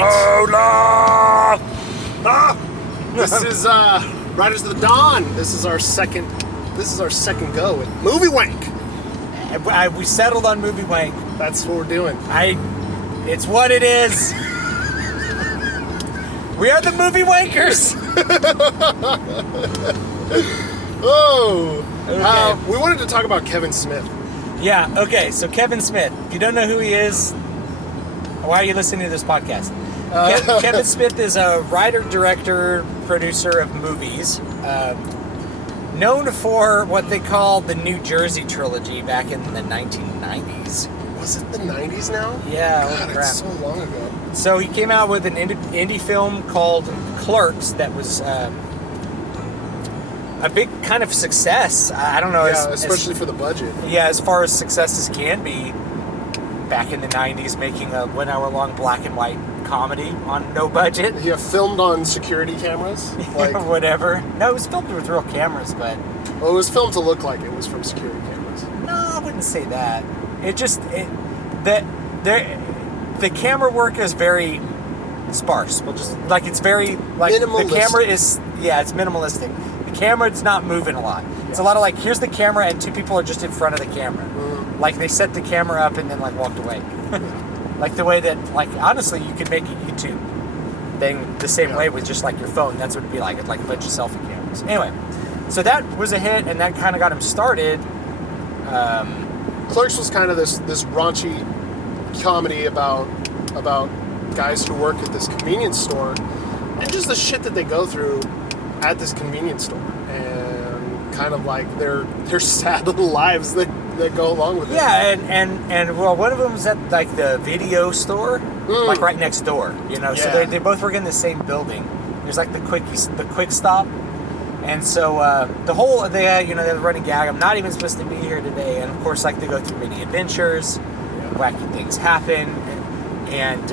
right. Oh no! Ah! This is Riders of the Dawn. This is our second go with Movie Wank. We settled on Movie Wank. That's what we're doing. It's what it is. We are the Movie Wankers. Oh! Okay. We wanted to talk about Kevin Smith. Yeah, okay, so Kevin Smith. If you don't know who he is, why are you listening to this podcast? Kevin Smith is a writer, director, producer of movies. Known for what they call the New Jersey trilogy back in the 1990s. Was it the 90s now? Yeah, God, crap. it's so long ago. So he came out with an indie film called Clerks that was a big kind of success. I don't know. Yeah, especially for the budget. Yeah, as far as success as can be. Back in the 90s, making a 1 hour long black and white comedy on no budget. Yeah, filmed on security cameras? Like, whatever. No, it was filmed with real cameras, but... Well, it was filmed to look like it was from security cameras. No, I wouldn't say that. The camera work is very sparse. It's very... Minimalistic. The camera is... Yeah, it's minimalistic. The camera's not moving a lot. It's a lot of here's the camera and two people are just in front of the camera. Mm-hmm. They set the camera up and then walked away. The way that, honestly, you could make a YouTube thing the same way with just your phone. That's what it'd be like. It's like a bunch of selfie cameras. Anyway, so that was a hit, and that kind of got him started. Clerks was kind of this raunchy comedy about guys who work at this convenience store and just the shit that they go through at this convenience store, and kind of their sad little lives that go along with it. Yeah, and one of them was at the video store, right next door. Yeah. So they both work in the same building. There's the quick stop, and so they have the running gag. I'm not even supposed to be here today, and of course they go through many adventures, wacky things happen, and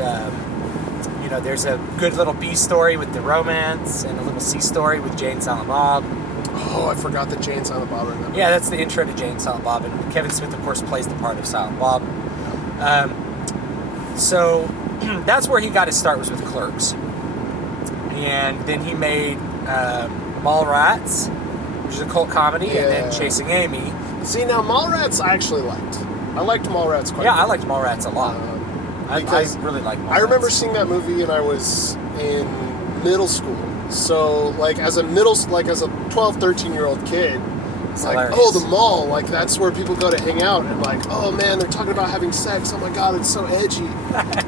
there's a good little B story with the romance, and a little C story with Jay and Silent Bob. Oh, I forgot that Jay and Silent Bob are in that. Yeah, that's the intro to Jay and Silent Bob, and Kevin Smith, of course, plays the part of Silent Bob. So that's where he got his start, was with Clerks. And then he made Mallrats, which is a cult comedy, and then Chasing Amy. See, now Mallrats I actually liked. I liked Mallrats quite a bit. I liked Mallrats a lot. I really liked Mallrats. I remember seeing that movie and I was in middle school. So, as a 12, 13-year-old kid, it's the mall, that's where people go to hang out, and oh man, they're talking about having sex. Oh my god, it's so edgy.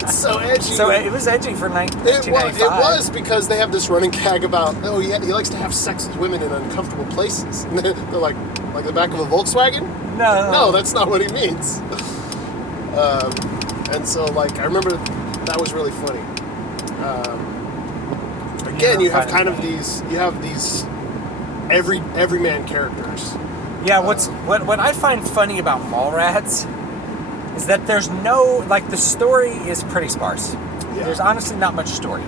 It's so edgy. So it was edgy for 1995. It was, because they have this running gag about, he likes to have sex with women in uncomfortable places. And they're like the back of a Volkswagen? No, that's not what he means. And so, I remember that was really funny. Again, you have these everyman characters. Yeah, what I find funny about Mallrats is that there's no, the story is pretty sparse. Yeah. There's honestly not much story.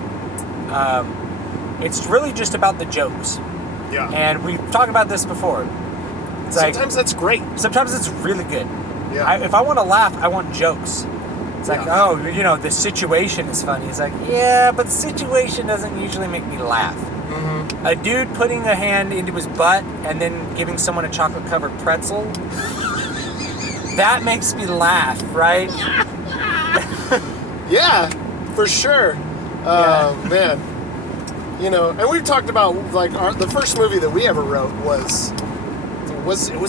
It's really just about the jokes. Yeah. And we've talked about this before. Sometimes that's great. Sometimes it's really good. Yeah. If I want to laugh, I want jokes. It's the situation is funny. It's yeah, but the situation doesn't usually make me laugh. Mm-hmm. A dude putting a hand into his butt and then giving someone a chocolate-covered pretzel, that makes me laugh, right? Yeah, for sure. Man. And we've talked about, the first movie that we ever wrote was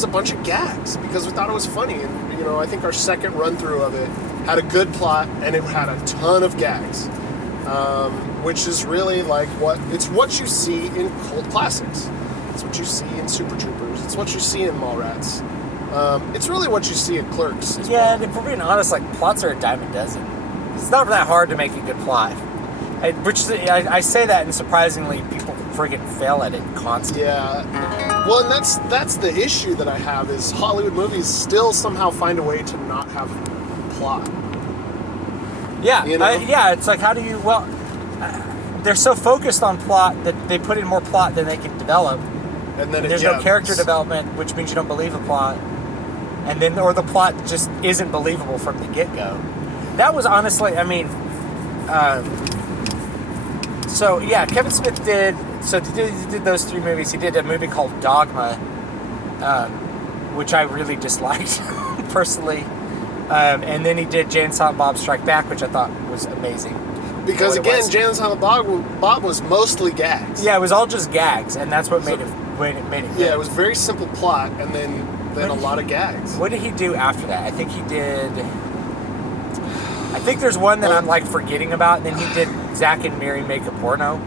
a bunch of gags, because we thought it was funny. And, I think our second run-through of it had a good plot, and it had a ton of gags, which is really what you see in cult classics. It's what you see in Super Troopers. It's what you see in Mallrats. It's really what you see in Clerks. Yeah, and if we're being honest, plots are a dime a dozen. It's not that hard to make a good plot. I say that, and surprisingly, people friggin' fail at it constantly. Yeah. Well, and that's the issue that I have, is Hollywood movies still somehow find a way to not have plot. Yeah. It's how do you... Well, they're so focused on plot that they put in more plot than they can develop. And then there's no character development, which means you don't believe the plot. Or the plot just isn't believable from the get-go. That was honestly, So yeah, Kevin Smith did. So he did those 3 movies. He did a movie called Dogma, which I really disliked personally. And then he did Jay and Silent Bob Strike Back, which I thought was amazing. Because again, Jay and Silent Bob was mostly gags. Yeah, it was all just gags, and that's what made it good. Yeah, it was very simple plot, and then a lot of gags. What did he do after that? I think he did. I think there's one that I'm like forgetting about. And then he did Zack and Miri Make a Porno,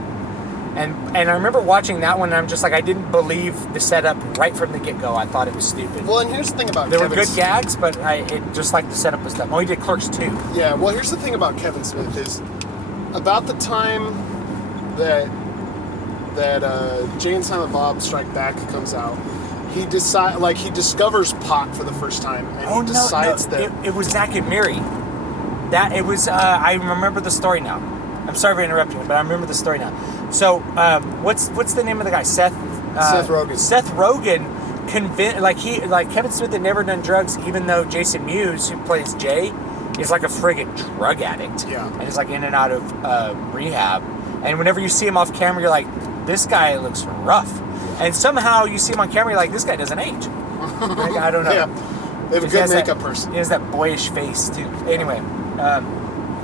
and I remember watching that one. And I'm just like, I didn't believe the setup right from the get go. I thought it was stupid. Well, and here's the thing about there were good gags, but it just like the setup was dumb. Oh, he did Clerks 2. Yeah. Well, here's the thing about Kevin Smith is about the time that Jay and Silent Bob Strike Back comes out. He discovers pot for the first time, and he decides that it was Zack and Miri. That it was. I remember the story now. I'm sorry for interrupting you, but I remember the story now. So, what's the name of the guy? Seth Rogen. Seth Rogen convinced Kevin Smith had never done drugs, even though Jason Mewes, who plays Jay, is like a friggin' drug addict. Yeah. And is like in and out of rehab. And whenever you see him off camera, you're like, this guy looks rough. And somehow you see him on camera, you're like, this guy doesn't age. Like, I don't know. Yeah. They have a good makeup person. He has that boyish face, too. Anyway,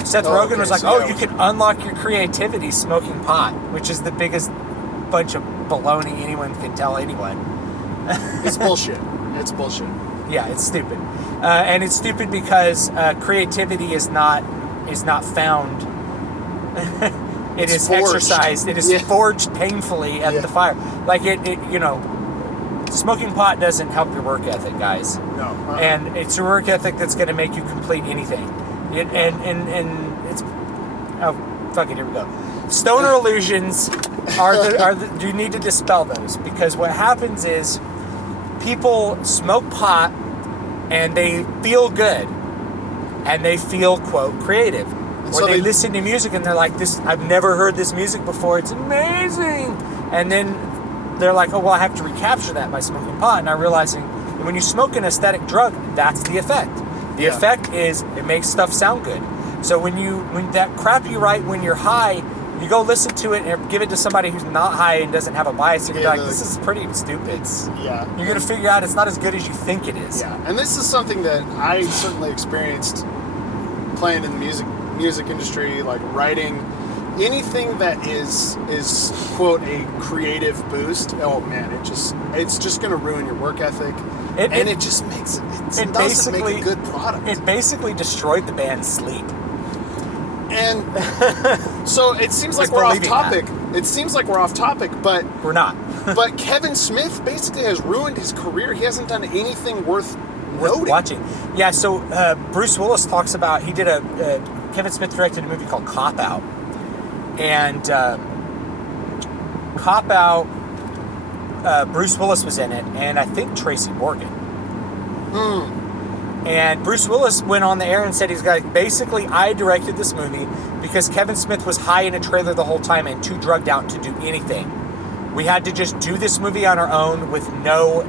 Seth Rogen was like, you can unlock your creativity smoking pot, which is the biggest bunch of baloney anyone can tell anyone. It's bullshit. It's bullshit. Yeah, it's stupid. And it's stupid because creativity is not found. It is forged. Exercised. It is forged painfully at the fire. Like smoking pot doesn't help your work ethic, guys. No. And it's your work ethic that's going to make you complete anything. And it's fuck it. Here we go. Stoner illusions you need to dispel those, because what happens is people smoke pot and they feel good and they feel, quote, creative. Or they listen to music and they're like, I've never heard this music before, it's amazing. And then they're like, oh, well, I have to recapture that by smoking pot. And I'm realizing that when you smoke an aesthetic drug, that's the effect. The effect is it makes stuff sound good. So when that crap you write when you're high, you go listen to it and give it to somebody who's not high and doesn't have a bias, and you're like, this is pretty stupid. You're going to figure out it's not as good as you think it is. Yeah, and this is something that I certainly experienced playing in the music industry, like writing anything that is quote a creative boost. Oh man, it's just going to ruin your work ethic, and it just makes it doesn't make a good product. It basically destroyed the band Sleep. And so it seems like we're off topic. It seems like we're off topic, but we're not. But Kevin Smith basically has ruined his career. He hasn't done anything worth noting. Watching. Yeah, so Bruce Willis talks about, he did Kevin Smith directed a movie called Cop Out. And Cop Out, Bruce Willis was in it, and I think Tracy Morgan. And Bruce Willis went on the air and said, he's like, basically, I directed this movie because Kevin Smith was high in a trailer the whole time and too drugged out to do anything. We had to just do this movie on our own with no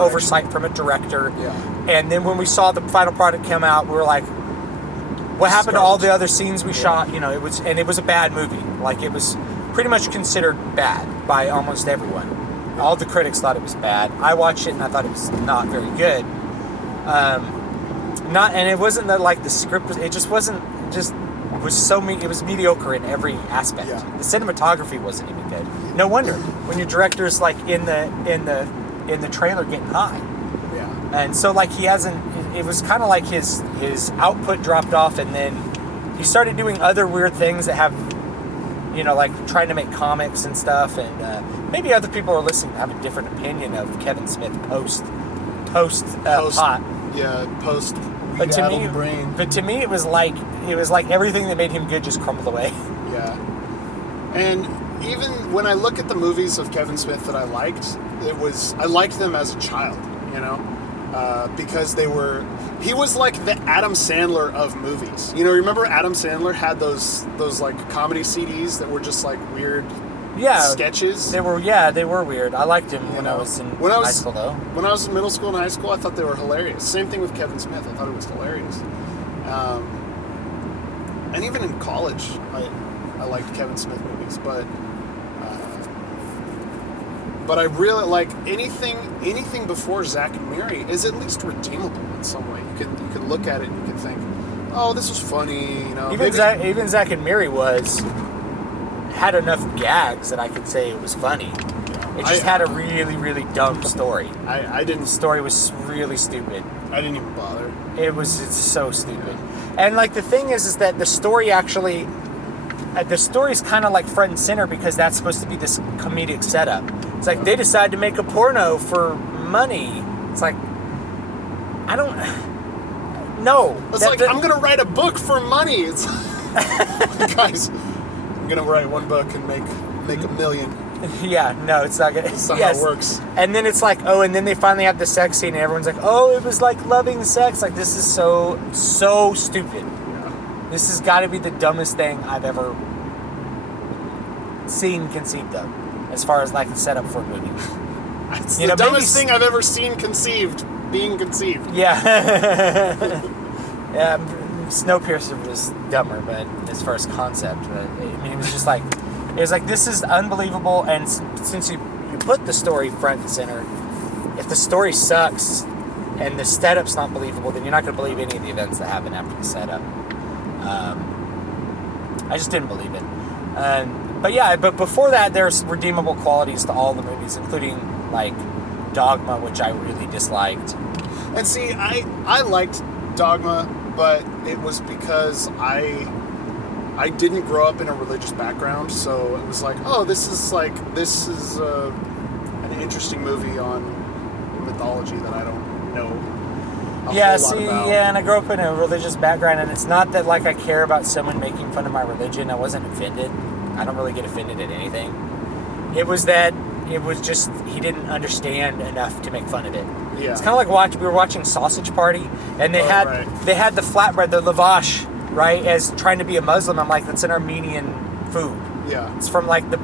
oversight from a director. Yeah. And then when we saw the final product come out, we were like, what happened to all the other scenes we shot? It was a bad movie. Like, it was pretty much considered bad by almost everyone. All the critics thought it was bad. I watched it and I thought it was not very good. And it wasn't that like the script was. It just wasn't. It was mediocre in every aspect. Yeah. The cinematography wasn't even good. No wonder when your director's like in the trailer getting high. Yeah. And so like he hasn't. It was kind of like his output dropped off, and then he started doing other weird things that have, like trying to make comics and stuff. And maybe other people are listening have a different opinion of Kevin Smith post pot. Yeah, post. But to me, it was like everything that made him good just crumbled away. Yeah, and even when I look at the movies of Kevin Smith that I liked, I liked them as a child, because he was like the Adam Sandler of movies. Remember Adam Sandler had those like comedy CDs that were just like weird. Yeah, sketches. They were weird. I liked him when I was in high school, though. When I was in middle school and high school, I thought they were hilarious. Same thing with Kevin Smith. I thought it was hilarious. and even in college, I liked Kevin Smith movies, but I really like anything before Zack and Miri is at least redeemable in some way. You can look at it and you can think, oh, this was funny, you know. Even Zack and Miri had enough gags that I could say it was funny. It just had a really, really dumb story. The story was really stupid. I didn't even bother. It's so stupid. And like the thing is that the story actually, the story's kind of like front and center because that's supposed to be this comedic setup. It's like they decide to make a porno for money. It's like, I don't. No. It's like I'm gonna write a book for money. It's guys, I'm gonna write one book and make $1 million. Yeah, no, it's not gonna. That's not how it works. And then it's like, oh, and then they finally have the sex scene, and everyone's like, oh, it was like loving sex. Like, this is so stupid. Yeah. This has got to be the dumbest thing I've ever seen conceived of, as far as like a setup for a movie. It's the dumbest thing I've ever seen being conceived. Yeah. Yeah. Snowpiercer was dumber, but as far as concept, but, I mean, it was just like. It was like, this is unbelievable, and since you put the story front and center, if the story sucks and the setup's not believable, then you're not going to believe any of the events that happen after the setup. I just didn't believe it. But before that, there's redeemable qualities to all the movies, including, like, Dogma, which I really disliked. And see, I liked Dogma, but it was because I didn't grow up in a religious background, so it was like, oh, this is an interesting movie on mythology that I don't know a whole lot about. Yeah, and I grew up in a religious background, and it's not that like I care about someone making fun of my religion. I wasn't offended. I don't really get offended at anything. It was that it was just he didn't understand enough to make fun of it. Yeah. It's kind of like we were watching Sausage Party, and they had the flatbread, the lavash. Right, as trying to be a Muslim, I'm like, that's an Armenian food. Yeah. It's from like the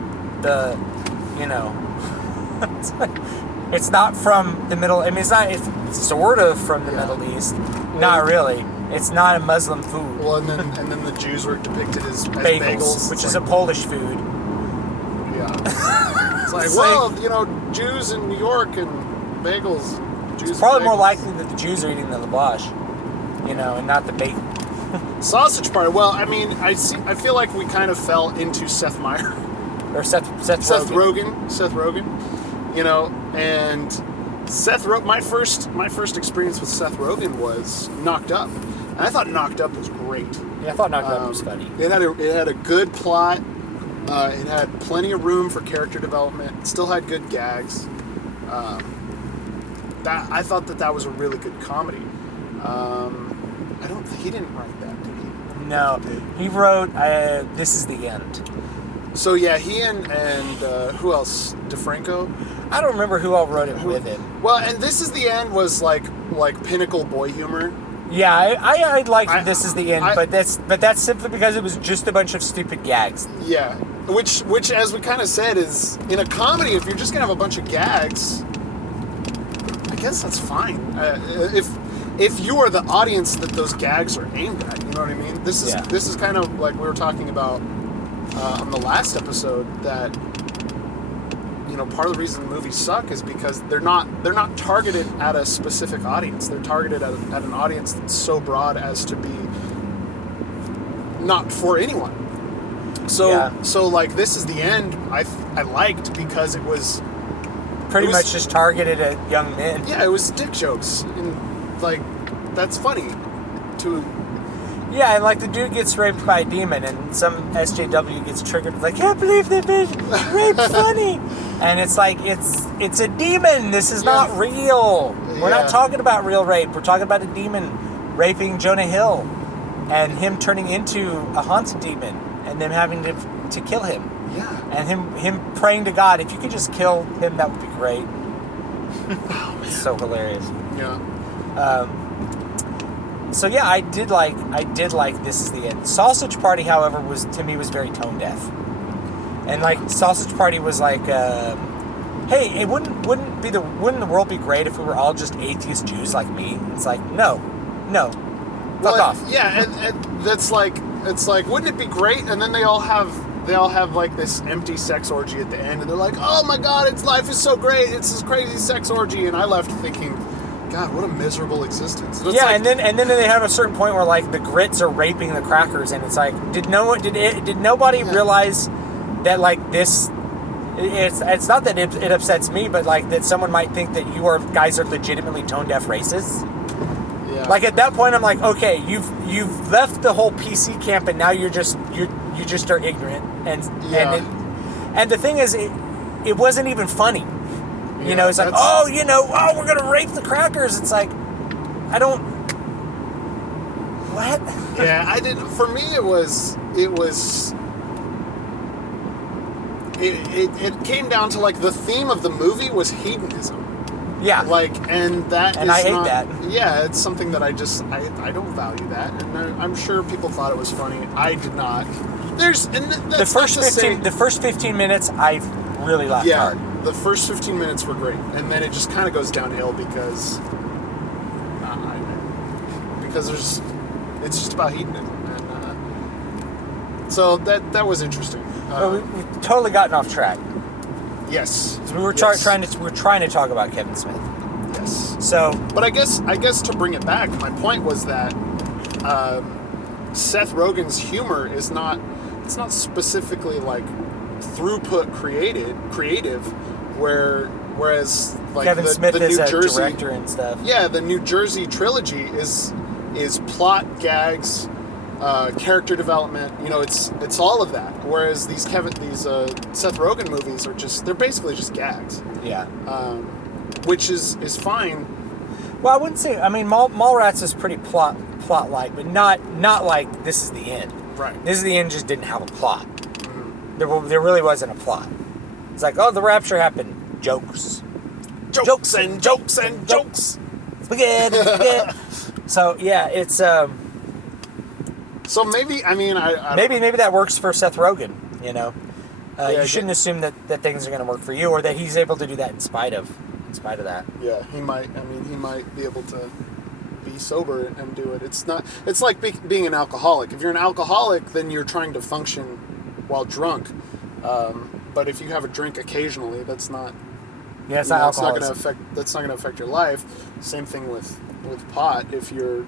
it's not from the Middle. I mean, it's sort of from the Middle East. Well, not really. It's not a Muslim food. Well, and then the Jews were depicted as bagels, which is a Polish food. Yeah. It's like, well, Jews in New York and bagels. It's probably more likely that the Jews are eating the lavash, and not the bacon. Sausage Party. Well, I mean, I feel like we kind of fell into Seth Meyers or Seth Rogen, and Seth Rogen. My first experience with Seth Rogen was Knocked Up, and I thought Knocked Up was great. Yeah, I thought Knocked Up was funny. It had a good plot. It had plenty of room for character development. It still had good gags. I thought that was a really good comedy. I don't think he didn't write that, did he? No, he wrote This Is the End. So yeah, he and who else? DeFranco? I don't remember who all wrote it with him. Well, and This Is the End was like pinnacle boy humor. Yeah, I liked This Is the End, but that's simply because it was just a bunch of stupid gags. Yeah, which as we kind of said is in a comedy, if you're just gonna have a bunch of gags, I guess that's fine. If you are the audience that those gags are aimed at, you know what I mean? This is kind of like we were talking about on the last episode that part of the reason movies suck is because they're not targeted at a specific audience. They're targeted at an audience that's so broad as to be not for anyone. So like This Is the End, I liked because it was pretty much just targeted at young men. Yeah, it was dick jokes and. Like, that's funny to... Yeah, and like the dude gets raped by a demon and some SJW gets triggered. It's like, I can't believe they've been raped funny. And it's like, it's a demon. This is not real. We're not talking about real rape. We're talking about a demon raping Jonah Hill and him turning into a haunted demon and them having to kill him. Yeah. And him praying to God, if you could just kill him, that would be great. It's so hilarious. Yeah. So yeah, I did like This Is the End. Sausage Party, however, was very tone deaf, and like Sausage Party was like, hey, wouldn't the world be great if we were all just atheist Jews like me? It's like no, fuck off. Yeah, and that's like it's like, wouldn't it be great? And then they all have like this empty sex orgy at the end, and they're like, oh my god, life is so great, it's this crazy sex orgy, and I left thinking, God, what a miserable existence. Yeah, like, and then they have a certain point where like the grits are raping the crackers, and it's like, did nobody realize that like this? It's not that it upsets me, but like that someone might think that guys are legitimately tone deaf racists. Yeah. Like at that point, I'm like, okay, you've left the whole PC camp, and now you just are ignorant, and the thing is, it wasn't even funny. You know, it's like, we're gonna rape the crackers. It's like, I don't. What? Yeah, I didn't. For me, it came down to like the theme of the movie was hedonism. Yeah. Like, and that and is I hate not, that. Yeah, it's something that I don't value that, and I'm sure people thought it was funny. I did not. The first 15 minutes, I really laughed hard. The first 15 minutes were great, and then it just kind of goes downhill because it's just about hedonism, and so that was interesting. We've totally gotten off track. Yes, we were trying to talk about Kevin Smith. Yes. So, but I guess to bring it back, my point was that Seth Rogen's humor is not. It's not specifically like throughput creative, whereas like Kevin Smith the is New a Jersey director and stuff. Yeah, the New Jersey trilogy is plot, gags, character development. You know, it's all of that. Whereas these Seth Rogen movies they're basically just gags. Yeah. Which is fine. Well, I wouldn't say. I mean, Mallrats is pretty plot-like, but not like this is the end. Right. This is the end. Just didn't have a plot. Mm-hmm. There really wasn't a plot. It's like, oh, the rapture happened. Jokes. Spaghetti. So yeah, it's. So maybe maybe that works for Seth Rogen. You know, you shouldn't assume that things are going to work for you, or that he's able to do that in spite of that. Yeah, he might. I mean, he might be able to be sober and do it. It's like being an alcoholic. If you're an alcoholic, then you're trying to function while drunk. But if you have a drink occasionally, that's not. Yeah, it's not alcoholism. That's not going to affect your life. Same thing with pot. If you're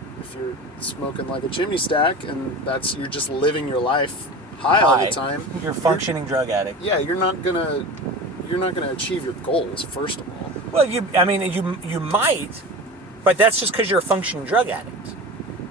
smoking like a chimney stack, and you're just living your life high all the time. You're a functioning drug addict. Yeah, you're not gonna achieve your goals. First of all. Well, you might, but that's just because you're a functioning drug addict,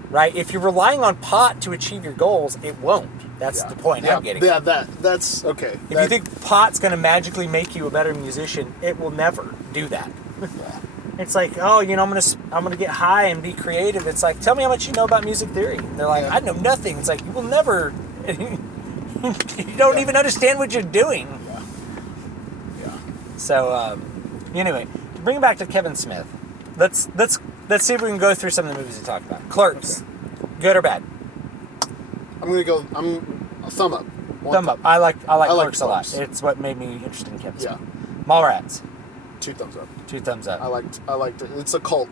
right? If you're relying on pot to achieve your goals, it won't. That's the point I'm getting. Yeah, that's okay. If you think pot's going to magically make you a better musician, it will never do that. Yeah. It's like, oh, I'm gonna get high and be creative. It's like, tell me how much you know about music theory. And they're like, I know nothing. It's like, you will never. You don't even understand what you're doing. Yeah. So, anyway, to bring it back to Kevin Smith, let's see if we can go through some of the movies we talked about. Clerks, good or bad? I'm a thumb up. Thumb up. I like Clerks a lot. It's what made me interested in Kevin Smith. Mallrats. 2 thumbs up. 2 thumbs up. I liked it. It's a cult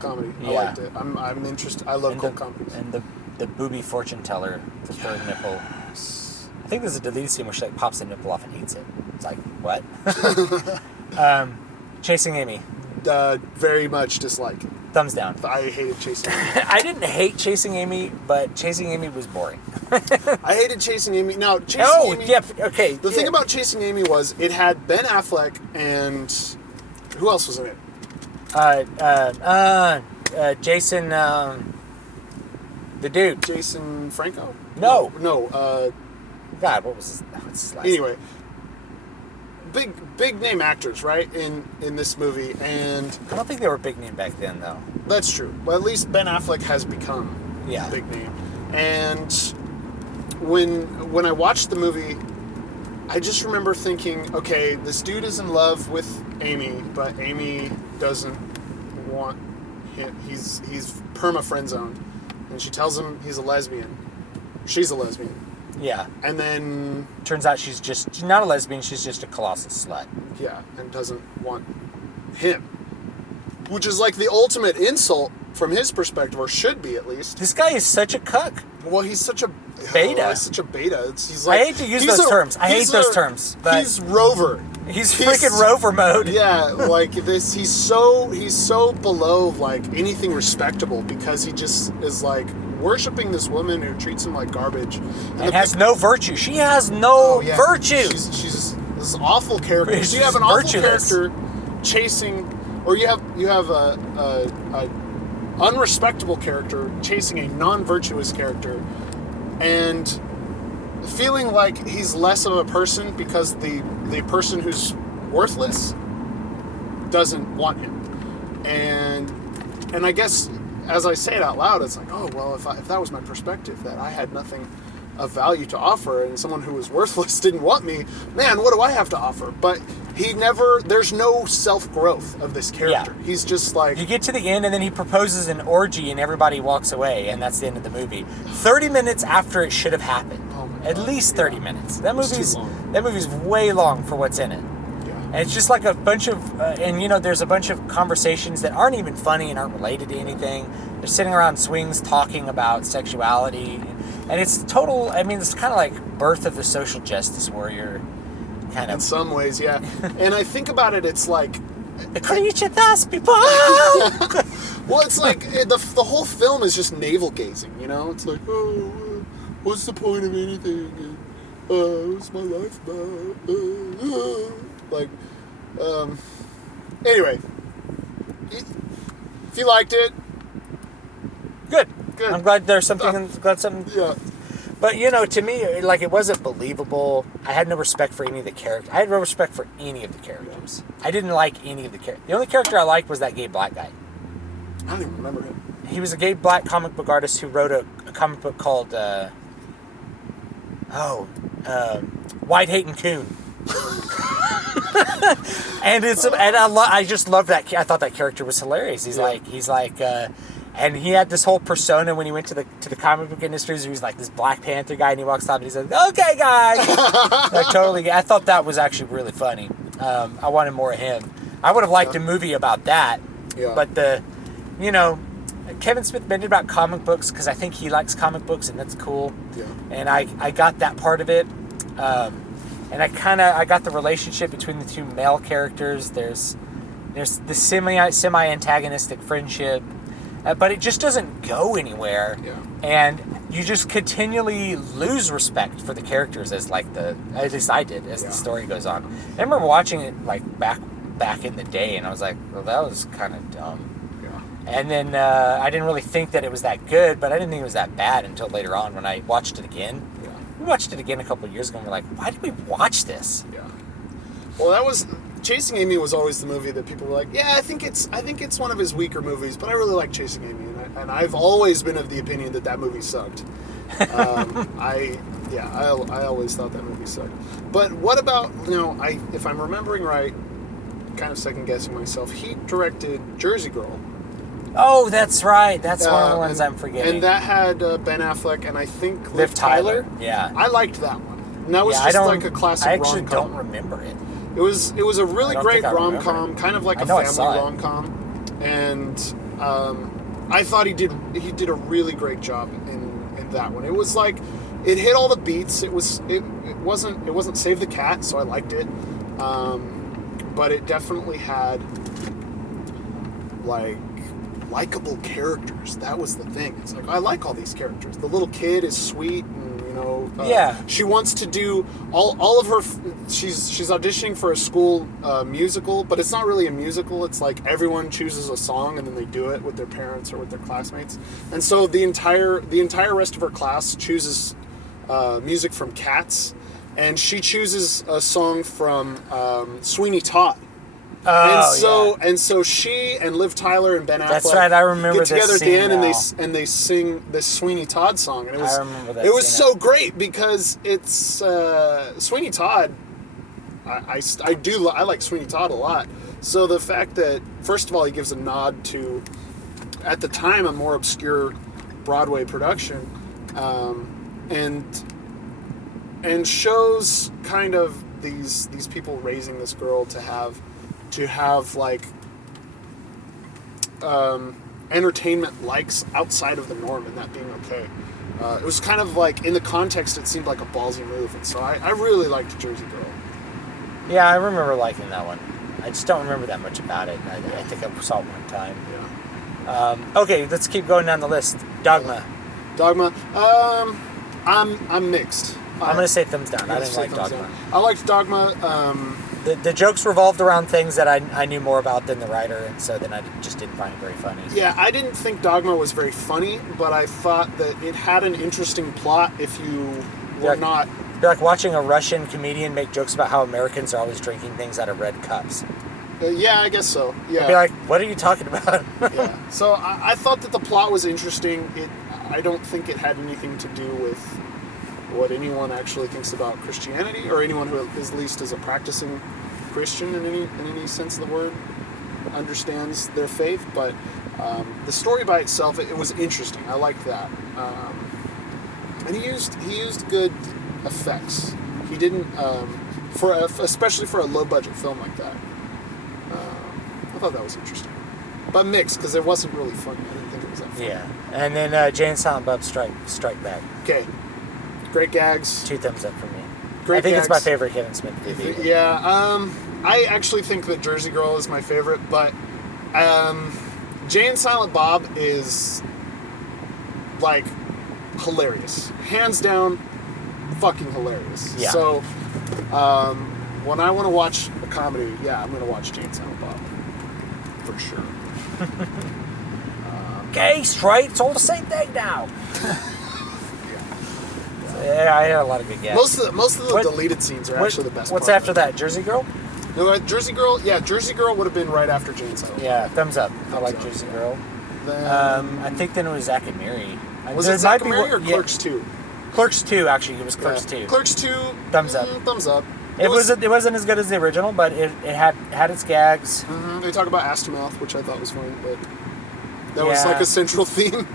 comedy. I liked it. I'm interested. I love cult comedies. And the booby fortune teller, the third nipple. I think there's a deleted scene where she like pops the nipple off and eats it. It's like, what? Chasing Amy. Very much dislike. Thumbs down. I hated Chasing Amy. I didn't hate Chasing Amy, but Chasing Amy was boring. I hated Chasing Amy. Now, Amy... Yep, okay. The thing about Chasing Amy was it had Ben Affleck and... Who else was in it? Jason... the dude. Jason Franco? No. God, what's his last Anyway. Big name actors, right, in this movie, and I don't think they were big name back then, though. That's true. Well, at least Ben Affleck has become a big name. And when I watched the movie, I just remember thinking, okay, this dude is in love with Amy, but Amy doesn't want him. He's perma friend zoned, and she tells him he's a lesbian. She's a lesbian. Yeah. And then... Turns out she's not a lesbian, she's just a colossal slut. Yeah, and doesn't want him. Which is like the ultimate insult from his perspective, or should be at least. This guy is such a cuck. Well, he's such a beta. He's such a beta. He's like, I hate to use those terms. I hate those terms. But he's Rover. He's freaking Rover mode. Yeah, like this. He's so below like anything respectable because he just is like worshiping this woman who treats him like garbage and has no virtue. She has no virtue. She's this awful character. She's you have an awful virtueless. character chasing, or you have a unrespectable character chasing a non-virtuous character, and feeling like he's less of a person because the person who's worthless doesn't want him. And I guess as I say it out loud, it's like, oh, well, if that was my perspective, that I had nothing of value to offer and someone who was worthless didn't want me, man, what do I have to offer? But there's no self-growth of this character. Yeah. He's just like... You get to the end and then he proposes an orgy and everybody walks away and that's the end of the movie. 30 minutes after it should have happened. Oh my God. At least 30 minutes. That movie's way long for what's in it. Yeah. And it's just like a bunch of... there's a bunch of conversations that aren't even funny and aren't related to anything. They're sitting around swings talking about sexuality. And it's total... I mean, it's kind of like Birth of the Social Justice Warrior kind of... In some ways, yeah. And I think about it, it's like... The creature thus, people! Well, it's like the whole film is just navel-gazing, you know? It's like, oh, what's the point of anything? What's my life about? Anyway. If you liked it... Good. I'm glad there's something... Yeah. But, to me, like, it wasn't believable. I had no respect for any of the characters. I had no respect for any of the characters. I didn't like any of the characters. The only character I liked was that gay black guy. I don't even remember him. He was a gay black comic book artist who wrote a comic book called, White Hatin' Coon. And I just love that. I thought that character was hilarious. He's like, and he had this whole persona when he went to the comic book industries. He was like this Black Panther guy, and he walks up and he says, "Okay, guys." I thought that was actually really funny. I wanted more of him. I would have liked a movie about that. Yeah. But Kevin Smith made it about comic books because I think he likes comic books, and that's cool. Yeah. And I got that part of it. And I got the relationship between the two male characters. There's the semi-antagonistic friendship. But it just doesn't go anywhere. Yeah. And you just continually lose respect for the characters at least I did, as the story goes on. I remember watching it like back in the day, and I was like, well, that was kind of dumb. Yeah. And then I didn't really think that it was that good, but I didn't think it was that bad until later on when I watched it again. Yeah. We watched it again a couple of years ago, and we're like, why did we watch this? Yeah. Well, that was... Chasing Amy was always the movie that people were like, yeah, I think it's one of his weaker movies, but I really like Chasing Amy, and I've always been of the opinion that movie sucked. I always thought that movie sucked. But what about, if I'm remembering right, kind of second guessing myself, he directed Jersey Girl. Oh, that's right. That's one of the ones I'm forgetting. And that had Ben Affleck and I think Liv Tyler. Yeah, I liked that one. And that was just like a classic rom-com. I actually don't remember it. It was a really great rom-com, kind of like a family rom-com, and I thought he did a really great job in that one. It was like it hit all the beats. It wasn't Save the Cat, so I liked it, but it definitely had like likable characters. That was the thing. It's like I like all these characters. The little kid is sweet. She wants to do all of her. She's auditioning for a school musical, but it's not really a musical. It's like everyone chooses a song and then they do it with their parents or with their classmates. And so the entire rest of her class chooses music from Cats, and she chooses a song from Sweeney Todd. And so she and Liv Tyler and Ben Affleck. That's right, I remember get together this at the end now. and they sing this Sweeney Todd song, and I remember that. It was so great because it's Sweeney Todd. I like Sweeney Todd a lot. So the fact that first of all he gives a nod to, at the time, a more obscure Broadway production, and shows kind of these people raising this girl to have like entertainment likes outside of the norm, and that being okay. it was kind of like, in the context, it seemed like a ballsy move. And so I really liked Jersey Girl. Yeah, I remember liking that one. I just don't remember that much about it. I think I saw it one time. Yeah. Okay, let's keep going down the list. Dogma. Dogma. I'm mixed. I'm gonna say thumbs down. I didn't like Dogma. Down. I liked Dogma. The jokes revolved around things that I knew more about than the writer, and so then I just didn't find it very funny. Yeah, I didn't think Dogma was very funny, but I thought that it had an interesting plot if you were not... It'd be like watching a Russian comedian make jokes about how Americans are always drinking things out of red cups. Yeah, I guess so. Yeah. I'd be like, what are you talking about? Yeah. So I thought that the plot was interesting. I don't think it had anything to do with what anyone actually thinks about Christianity, or anyone who at least is a practicing Christian in any sense of the word understands their faith. But the story by itself, it was interesting. I liked that, and he used good effects. He didn't especially for a low budget film like that. I thought that was interesting, but mixed, because it wasn't really funny. I didn't think it was that funny. Yeah, and then Jay and Silent Bob Strike Back. Okay, great gags. 2 thumbs up for me. Great I think gags. it's my favorite Kevin Smith movie. Yeah, I actually think that Jersey Girl is my favorite, but Jay and Silent Bob is like hilarious, hands down, fucking hilarious. Yeah. So when I want to watch a comedy, yeah, I'm gonna watch Jay and Silent Bob for sure. Gay, straight, it's all the same thing now. Yeah, I had a lot of good gags. Most of the deleted scenes are actually the best. What's part after that? Jersey Girl? No, Jersey Girl. Yeah, Jersey Girl would have been right after Jay and Silent Bob. Yeah, thumbs up. I Thumbs like up. Jersey Girl. Then, I think then it was Zack and Miri. was There it Zack might and be Miri or one- Clerks 2? Clerks 2, actually. It was Clerks 2. Clerks 2. Thumbs up. Thumbs up. It wasn't as good as the original, but it had its gags. Mm-hmm. They talk about ass to mouth, which I thought was funny, but that was Yeah. like a central theme.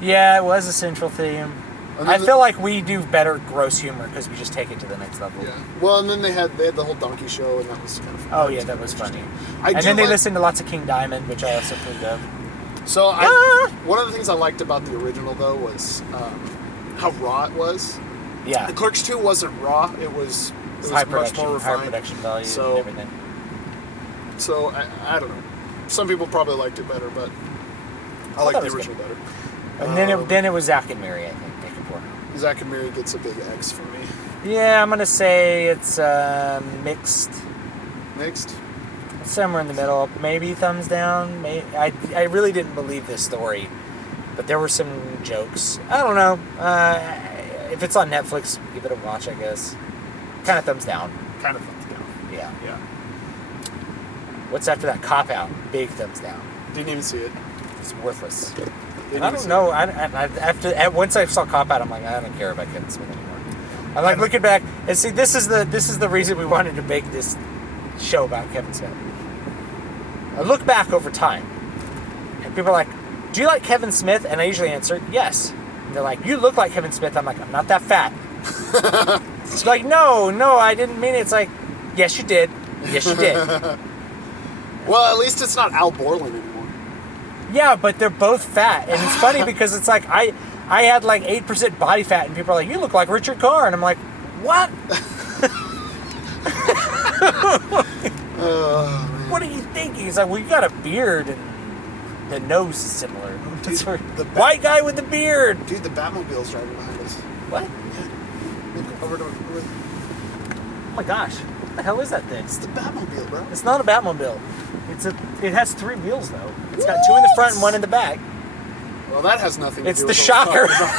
Yeah, it was a central theme. And I then feel like we do better gross humor because we just take it to the next level. Yeah. Well, and then they had the whole donkey show, and that was kind of fun. Oh yeah, that was funny. I And do then they like- listened to lots of King Diamond, which I also approved of. So one of the things I liked about the original though was how raw it was. Yeah, The Clerks 2 wasn't raw; it was high much production, more high refined. production value, So- and everything. So I don't know. Some people probably liked it better, but I thought like it the was original better. And then it was Zack and Miri, I think. Taken for. Zack and Miri gets a big X for me. Yeah, I'm gonna say it's mixed. Next. Somewhere in the middle, maybe thumbs down. I really didn't believe this story, but there were some jokes. I don't know. If it's on Netflix, give it a watch, I guess. Kind of thumbs down. Kind of thumbs down. Yeah. Yeah. What's after that? Cop Out. Big thumbs down. Didn't even see it. It's worthless. Didn't And I even don't see know. it. Once I saw Cop Out, I'm like, I don't care about Kevin Smith anymore. I'm like looking back and see. This is the reason we wanted to make this show about Kevin Smith. I look back over time, and people are like, "Do you like Kevin Smith?" And I usually answer, "Yes." And they're like, "You look like Kevin Smith." I'm like, "I'm not that fat." It's like, no, I didn't mean it. It's like, yes, you did. Yes, you did. Well, at least it's not Al Borland anymore. Yeah, but they're both fat, and it's funny because it's like I had like 8% body fat, and people are like, "You look like Richard Carr," and I'm like, "What? What are you thinking?" He's like, "Well, you got a beard, and the nose is similar." That's where- the white guy with the beard. Dude, the Batmobile's driving behind us. What? Look over. Oh my gosh, what the hell is that thing? It's the Batmobile, bro. It's not a Batmobile. It has 3 wheels though. It's got 2 in the front and 1 in the back. Well, that has nothing to It's do the with shocker. what we're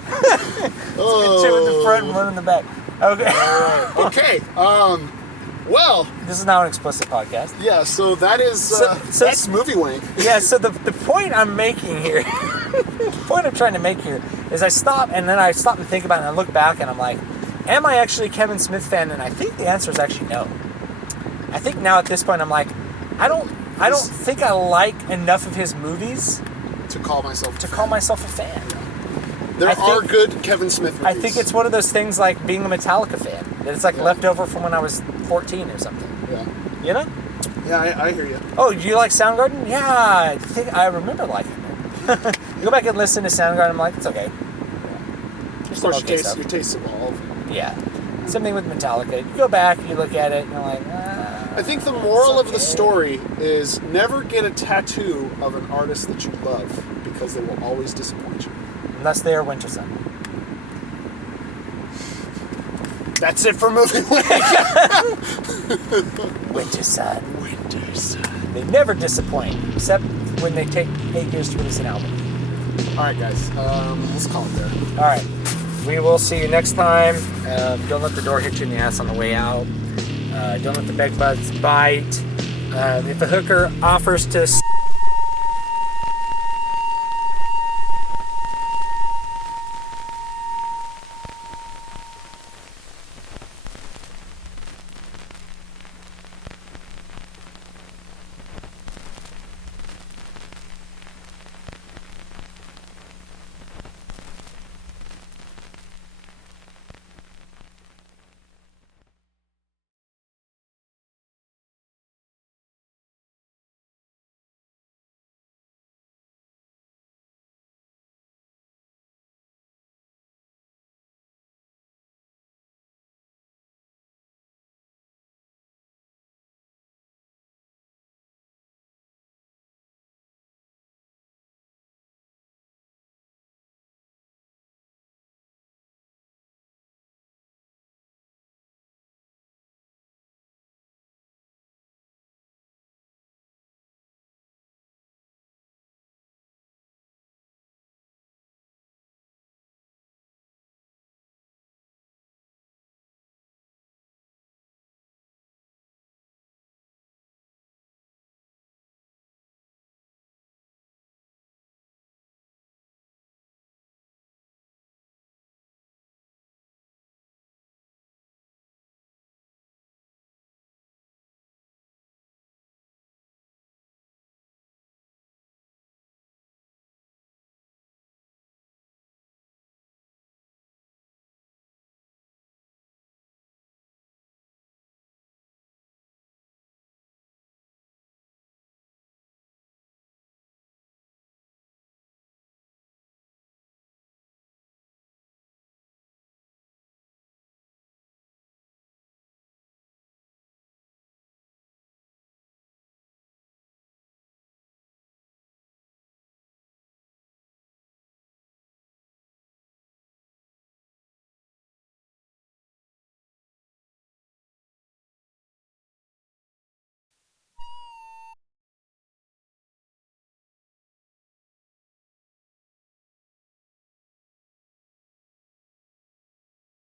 talking 2 in the front and 1 in the back. Okay. about. Okay. Well, This is now an explicit podcast. yeah. So that is So that's movie wank. Yeah, so the point I'm making here, the point I'm trying to make here is I stop and think about it and I look back and I'm like, am I actually a Kevin Smith fan? And I think the answer is actually no. I think now at this point I'm like, I don't think I like enough of his movies To call myself. to call myself a fan. There I are think- good Kevin Smith movies. I think it's one of those things like being a Metallica fan. That it's like Yeah. left over from when I was 14 or something. Yeah. You know? Yeah, I hear you. Oh, do you like Soundgarden? Yeah, I think I remember liking it. You go back and listen to Soundgarden, I'm like, it's okay. Of course, your tastes evolve. Yeah. Same thing with Metallica. You go back, you look at it, and you're like, I think the moral of the story is never get a tattoo of an artist that you love because they will always disappoint you. Unless they are Winter Sun. That's it for Moving Wing. Winter Sun. Winter Sun. They never disappoint, except when they take 8 years to release an album. All right, guys. Let's call it there. All right. We will see you next time. Don't let the door hit you in the ass on the way out. Don't let the bed bugs bite. If a hooker offers to